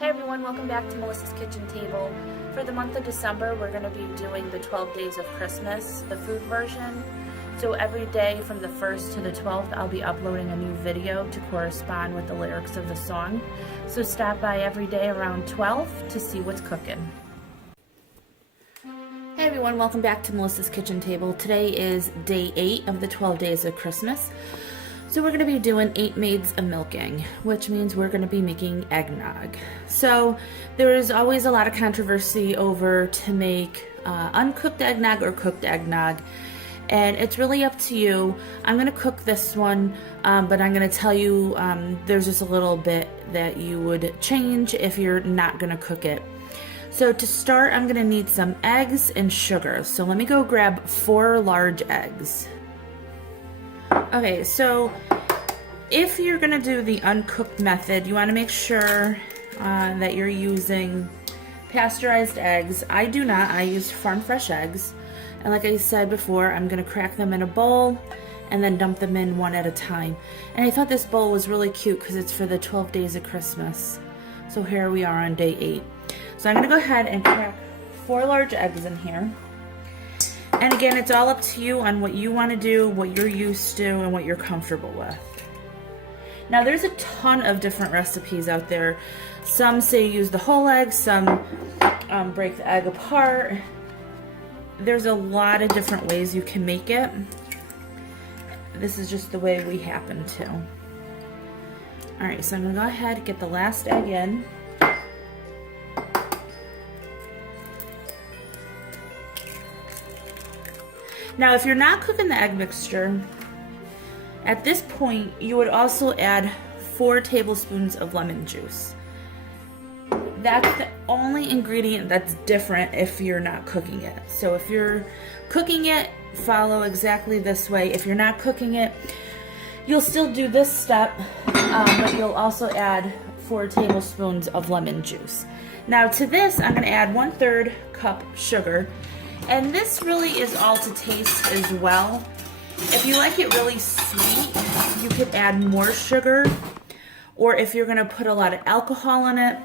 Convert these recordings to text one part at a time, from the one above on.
Hey everyone, welcome back to Melissa's Kitchen Table. For the month of December, we're going to be doing the 12 Days of Christmas, the food version. So every day from the 1st to the 12th, I'll be uploading a new video to correspond with the lyrics of the song. So stop by every day around 12 to see what's cooking. Hey everyone, welcome back to Melissa's Kitchen Table. Today is day 8 of the 12 Days of Christmas. So we're going to be doing 8 maids of milking, which means we're going to be making eggnog. So there is always a lot of controversy over to make uncooked eggnog or cooked eggnog, and it's really up to you. I'm going to cook this one, but I'm going to tell you there's just a little bit that you would change if you're not going to cook it. So to start, I'm going to need some eggs and sugar. So let me go grab 4 large eggs. Okay, so if you're going to do the uncooked method, you want to make sure that you're using pasteurized eggs. I do not. I use farm fresh eggs. And like I said before, I'm going to crack them in a bowl and then dump them in one at a time. And I thought this bowl was really cute because it's for the 12 days of Christmas. So here we are on day 8. So I'm going to go ahead and crack 4 large eggs in here. And again, it's all up to you on what you want to do, what you're used to, and what you're comfortable with. Now, there's a ton of different recipes out there. Some say use the whole egg, some break the egg apart. There's a lot of different ways you can make it. This is just the way we happen to. Alright, so I'm going to go ahead and get the last egg in. Now, if you're not cooking the egg mixture, at this point, you would also add 4 tablespoons of lemon juice. That's the only ingredient that's different if you're not cooking it. So if you're cooking it, follow exactly this way. If you're not cooking it, you'll still do this step, but you'll also add 4 tablespoons of lemon juice. Now to this, I'm going to add 1/3 cup sugar. And this really is all to taste as well. If you like it really sweet, you could add more sugar. Or if you're going to put a lot of alcohol in it,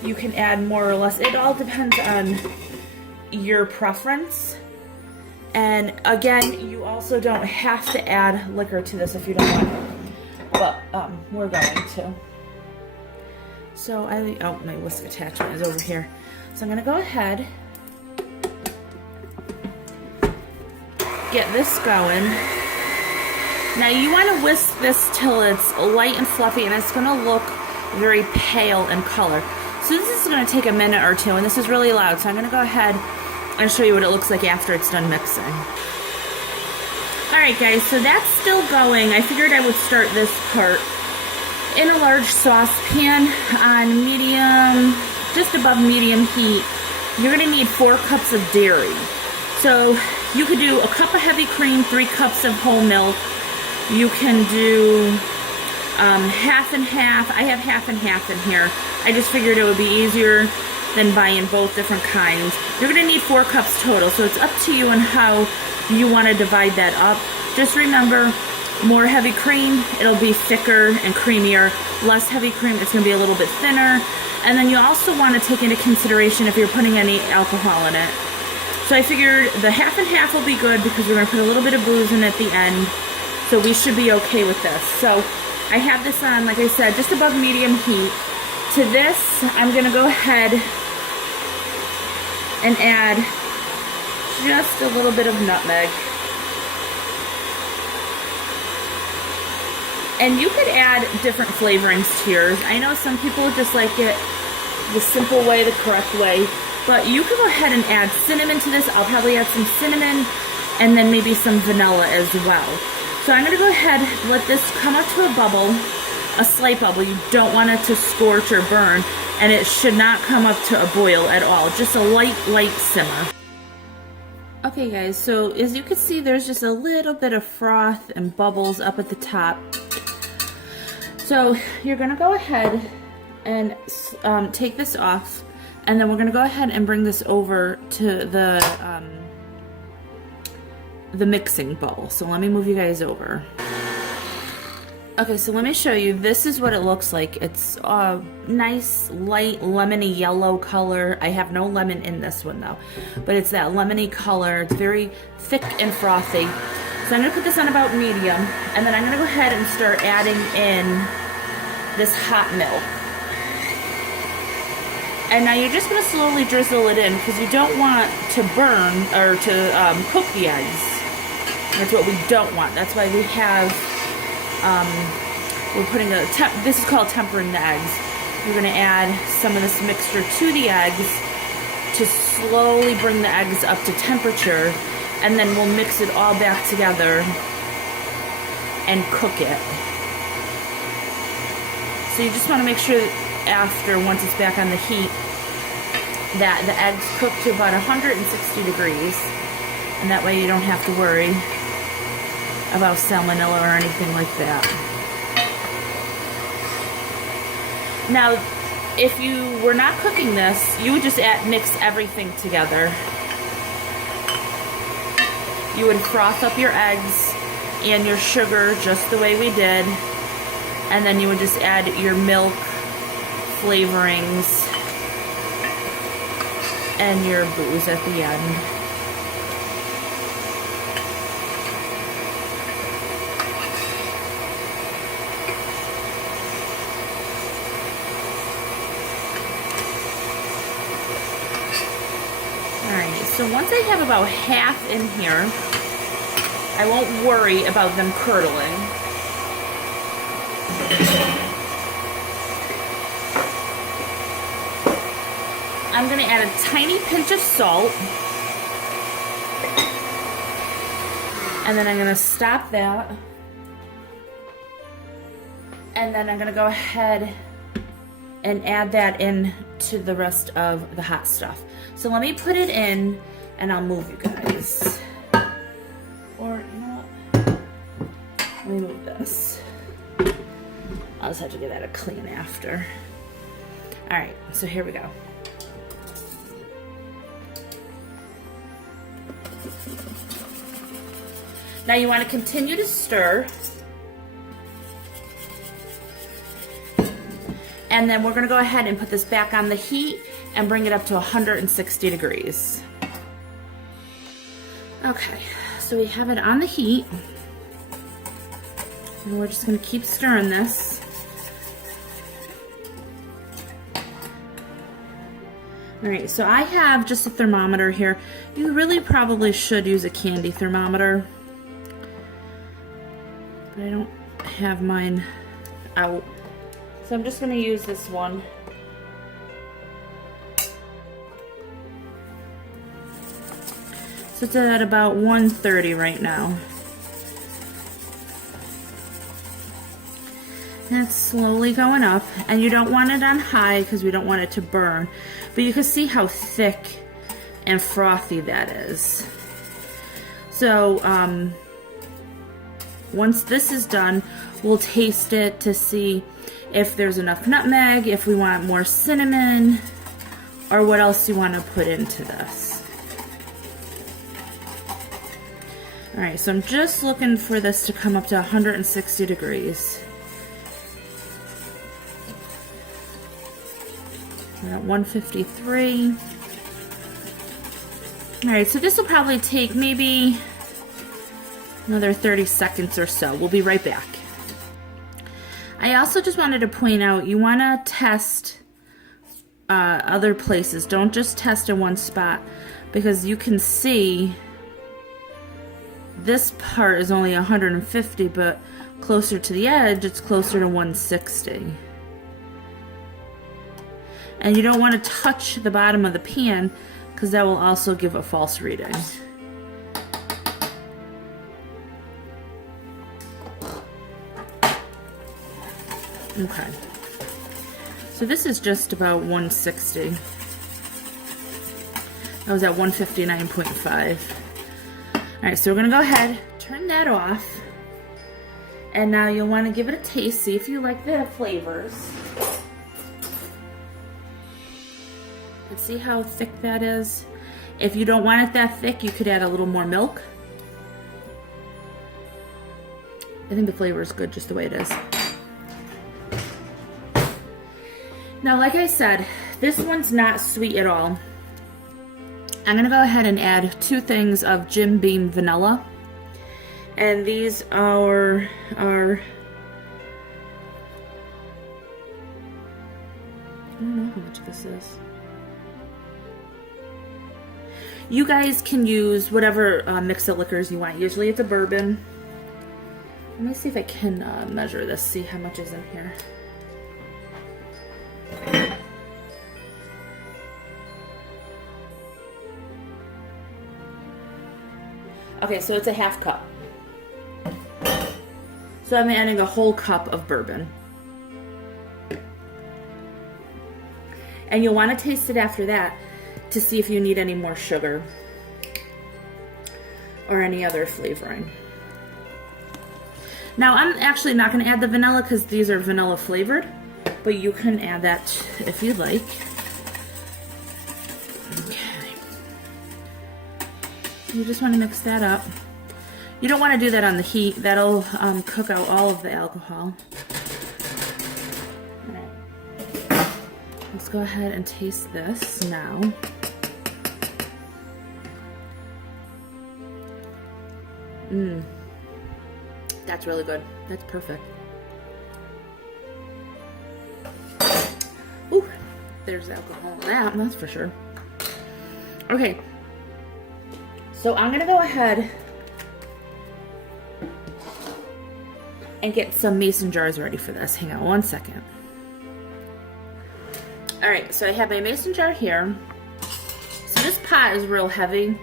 you can add more or less. It all depends on your preference. And again, you also don't have to add liquor to this if you don't want it. But we're going to. So my whisk attachment is over here. So I'm going to go ahead, get this going. Now you want to whisk this till it's light and fluffy, and it's going to look very pale in color. So this is going to take a minute or two, and this is really loud, so I'm going to go ahead and show you what it looks like after it's done mixing. Alright guys, so that's still going. I figured I would start this part in a large saucepan on medium, just above medium heat. You're going to need 4 cups of dairy. So you could do a cup of heavy cream, 3 cups of whole milk. You can do half and half. I have half and half in here. I just figured it would be easier than buying both different kinds. You're going to need 4 cups total, so it's up to you on how you want to divide that up. Just remember, more heavy cream, it'll be thicker and creamier. Less heavy cream, it's going to be a little bit thinner. And then you also want to take into consideration if you're putting any alcohol in it. So I figured the half and half will be good because we're going to put a little bit of booze in at the end. So we should be okay with this. So I have this on, like I said, just above medium heat. To this, I'm going to go ahead and add just a little bit of nutmeg. And you could add different flavorings to yours. I know some people just like it the simple way, the correct way. But you can go ahead and add cinnamon to this. I'll probably add some cinnamon and then maybe some vanilla as well. So I'm going to go ahead, let this come up to a bubble, a slight bubble. You don't want it to scorch or burn, and it should not come up to a boil at all. Just a light simmer. Okay guys, so as you can see, there's just a little bit of froth and bubbles up at the top. So you're going to go ahead and take this off. And then we're going to go ahead and bring this over to the mixing bowl. So let me move you guys over. Okay, so let me show you. This is what it looks like. It's a nice, light, lemony yellow color. I have no lemon in this one though, but it's that lemony color. It's very thick and frothy. So I'm gonna put this on about medium, and then I'm gonna go ahead and start adding in this hot milk. And now you're just gonna slowly drizzle it in because you don't want to burn or to cook the eggs. That's what we don't want. That's why we have we're putting this is called tempering the eggs. We're going to add some of this mixture to the eggs to slowly bring the eggs up to temperature, and then we'll mix it all back together and cook it. So you just want to make sure that after, once it's back on the heat, that the eggs cook to about 160 degrees, and that way you don't have to worry about salmonella or anything like that. Now, if you were not cooking this, you would just mix everything together. You would froth up your eggs and your sugar just the way we did, and then you would just add your milk, flavorings, and your booze at the end. So once I have about half in here, I won't worry about them curdling. I'm going to add a tiny pinch of salt. And then I'm going to stop that. And then I'm going to go ahead and add that in to the rest of the hot stuff. So let me put it in, and I'll move you guys. Or, you know what? Let me move this. I'll just have to give that a clean after. All right, so here we go. Now you want to continue to stir. And then we're going to go ahead and put this back on the heat and bring it up to 160 degrees. Okay, so we have it on the heat. And we're just going to keep stirring this. Alright, so I have just a thermometer here. You really probably should use a candy thermometer, but I don't have mine out. So I'm just going to use this one. So it's at about 130 right now. And it's slowly going up. And you don't want it on high because we don't want it to burn. But you can see how thick and frothy that is. So once this is done, we'll taste it to see if there's enough nutmeg, if we want more cinnamon, or what else you want to put into this. Alright, so I'm just looking for this to come up to 160 degrees. We're at 153. Alright, so this will probably take maybe another 30 seconds or so. We'll be right back. I also just wanted to point out, you want to test other places. Don't just test in one spot, because you can see this part is only 150, but closer to the edge, it's closer to 160. And you don't want to touch the bottom of the pan, because that will also give a false reading. Okay, so this is just about 160. I was at 159.5. Alright, so we're going to go ahead, turn that off, and now you'll want to give it a taste, see if you like the flavors. And see how thick that is? If you don't want it that thick, you could add a little more milk. I think the flavor is good just the way it is. Now, like I said, this one's not sweet at all. I'm gonna go ahead and add 2 things of Jim Beam vanilla. And these are I don't know how much this is. You guys can use whatever mix of liquors you want. Usually it's a bourbon. Let me see if I can measure this, see how much is in here. Okay, so it's a half cup. So I'm adding a whole cup of bourbon. And you'll want to taste it after that to see if you need any more sugar or any other flavoring. Now, I'm actually not going to add the vanilla because these are vanilla flavored, but you can add that if you'd like. Okay. You just want to mix that up. You don't want to do that on the heat. That'll cook out all of the alcohol. All right. Let's go ahead and taste this now. That's really good. That's perfect. Ooh, there's alcohol in that's for sure. Okay, so I'm gonna go ahead and get some mason jars ready for this. Hang on one second. All right, so I have my mason jar here. So this pot is real heavy,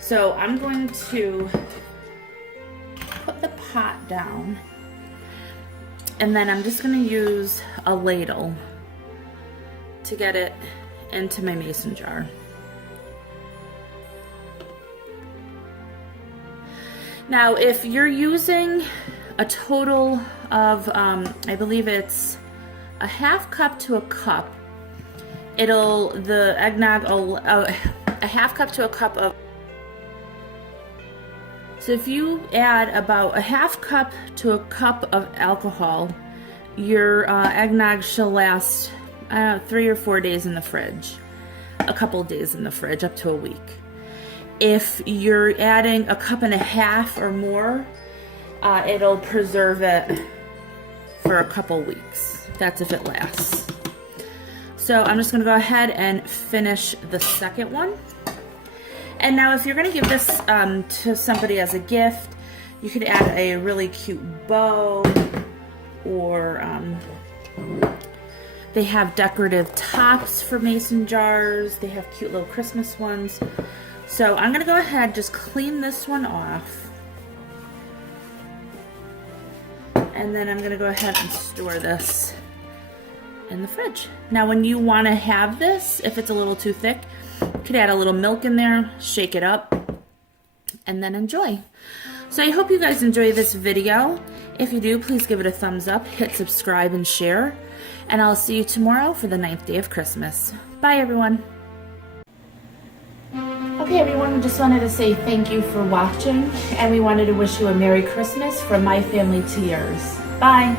so I'm going to put the pot down, and then I'm just going to use a ladle to get it into my mason jar. Now, if you're using a total of, I believe it's a half cup to a cup, the eggnog, a half cup to a cup of. So if you add about a half cup to a cup of alcohol, your eggnog shall last 3 or 4 days in the fridge, a couple days in the fridge, up to a week. If you're adding a cup and a half or more, it'll preserve it for a couple weeks. That's if it lasts. So I'm just gonna go ahead and finish the second one. And now if you're gonna give this to somebody as a gift, you could add a really cute bow, or they have decorative tops for mason jars. They have cute little Christmas ones. So I'm gonna go ahead and just clean this one off. And then I'm gonna go ahead and store this in the fridge. Now when you wanna have this, if it's a little too thick, you could add a little milk in there, shake it up, and then enjoy. So I hope you guys enjoy this video. If you do, please give it a thumbs up, hit subscribe and share, and I'll see you tomorrow for the 9th day of Christmas. Bye everyone. Okay everyone, we just wanted to say thank you for watching, and we wanted to wish you a Merry Christmas from my family to yours. Bye.